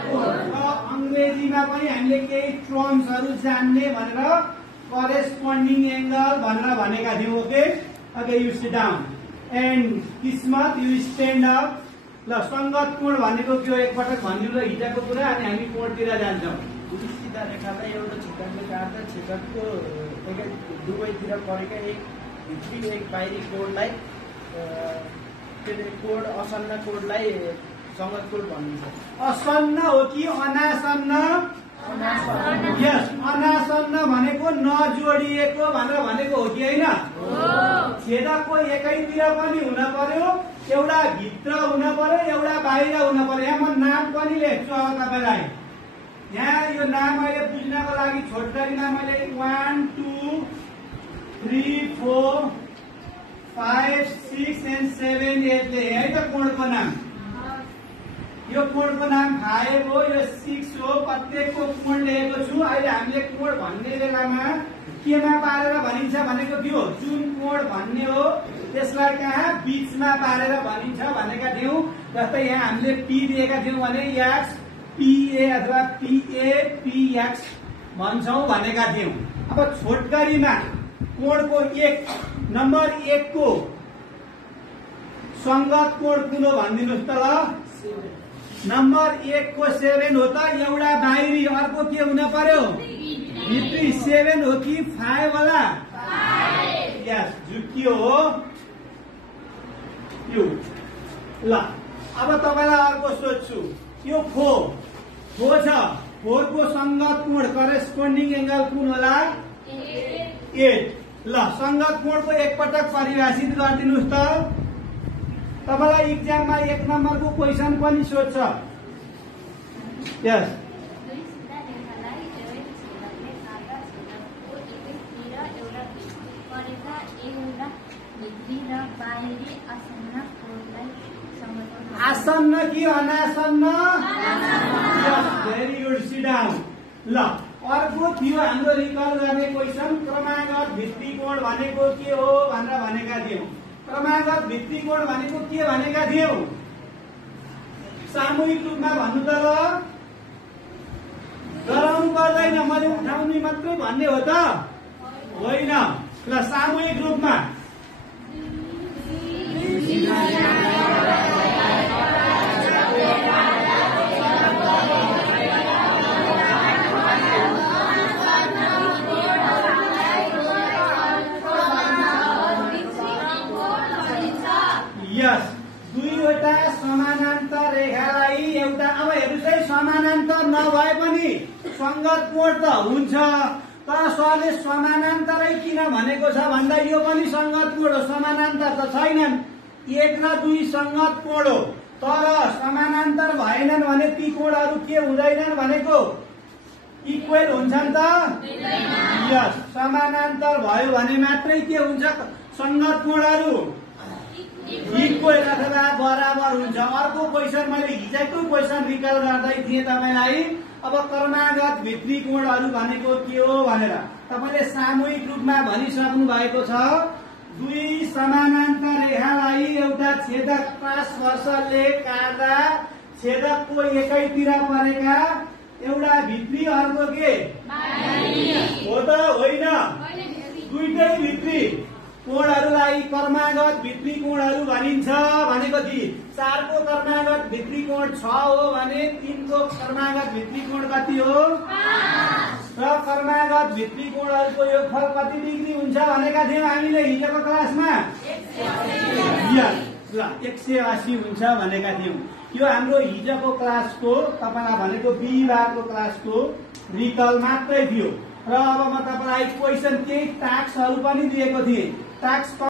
अंग्रेजीमा पनि हामीले केही टर्म्सहरु जान्ने भनेर करेस्पोन्डिङ एंगल भनेर भनेका थियौ। Okay you sit down and किस्मत यु स्ट्यान्ड अप। ल संगत कोण भनेको के हो एकपटक भनिदिनु र हिजोको कुरा अनि हामी कोणतिर जान्छौँ। सीधा रेखालाई एउटा छिटकले काट्दा छिटकको दुवैतिर परेका एक भित्री एक बाहिरी कोणलाई कोण असन्न कोणलाई संगत कोण भनिन्छ। असन्न हो कि अनासन्न? यस अनासन्न भनेको नजोडिएको भनेर भनेको हो कि हैन? छेदकको एकैतिर पनि हुन पर्यो, एउटा भित्र हुन पर्यो, एउटा बाहिर हुन पर्यो। यहाँ म नाम पनि लेख्छु अब तपाईलाई। यहाँ यो नाम अहिले बुझ्नको लागि छोटकरीमा मैले 1 2 3 4 5 6 and 7 8 ले है त कोणको नाम। यो कोणको नाम 5 हो, यो 6 हो। प्रत्येकको कोण लेखेको छु। अहिले हामीले कोण भन्ने बेलामा केमा पारेर भनिन्छ भनेको थियो? जुन कोण भन्ने हो त्यसलाई कहाँ बीचमा पारेर भनिन्छ भनेका थियौ। जस्तै यहाँ हामीले पी दिएका थियौ भने एक्स पीए अथवा पीए पीएक्स भन्छौं भनेका थियौ। अब छोटकरीमा कोणको 1 नम्बर 1 को संगत कोण कुन हो भनिदिनुस् त ल। नम्बर 1 को 7 हो त एउटा बाहिरी, अर्को के हुन पर्यो? भित्री। 7 हो कि 5 वाला? 5 यस झुकियो हो यो। ल अब तपाईलाई अर्को सोध्छु। यो 4 छ। 4 को संगत कोण करेस्पोन्डिङ एंगल कुन होला? 8। ल संगत कोणको एकपटक परिभाषित गरिदिनुस् त। तपाईलाई एक्जाममा 1 नम्बरको क्वेशन पनि सोध्छ। यस आसन्न कि अनासन्न? Very good sit down. ल अर्को थियो हाम्रो रिकल गर्ने क्वेशन। क्रमागत भित्ति कोण भनेको के हो भनेर भनेका थियौ। क्रमागत भित्ति कोण भनेको के भनेका थियौ? सामूहिक रूपमा भन्नु त ल। डराउनु पर्दैन, मैले उठाउने मात्रै भन्ने हो त होइन। ल सामूहिक रूपमा दुईवटा समानान्तर रेखालाई एउटा अब हेर्नुस् है, समानान्तर नभए पनि संगत कोण त हुन्छ। तर सरले समानान्तरै किन भनेको छ भन्दा यो पनि संगत कोण हो, समानान्तर त छैनन्। 1 र 2 संगत कोण हो, तर समानान्तर भएनन् भने ती कोणहरू के हुँदैनन् भनेको? इक्वल हुन्छन् त? यस समानान्तर भयो भने मात्रै के हुन्छ? संगत कोणहरू इक्वल अथवा बराबर हुन्छ। अर्को क्वेशन मैले हिजोको क्वेशन रिकल गर्दै थिएँ तपाईलाई। अब क्रमागत भित्री कोणहरू भनेको के हो भनेर तपाईले सामूहिक रूपमा भनिसक्नु भएको छ। 2 समानान्तर रेखालाई एउटा छेदक ट्रान्सभर्सलले काट्दा छेदकको एकैतिर परेका एउटा भित्री अर्को के हो त होइन? दुईटै भित्री कोणहरूलाई कर्मागत भित्री कोणहरू भनिन्छ भनेको थिए। 4 को कर्मागत भित्री कोण 6 हो भने 3 को कर्मागत भित्री कोण कति हो? 5। र कर्मागत भित्री कोणहरूको योगफल कति डिग्री हुन्छ भनेका थियौँ हामीले हिजोको क्लासमा? 180 हुन्छ भनेका थियौँ। यो हाम्रो हिजोको क्लासको तपाईलाई भनेको बिहीबारको क्लासको रिकल मात्रै थियो। र अब म तपाईलाई क्वेशन केही टास्कहरू पनि दिएको थिएँ। टास्क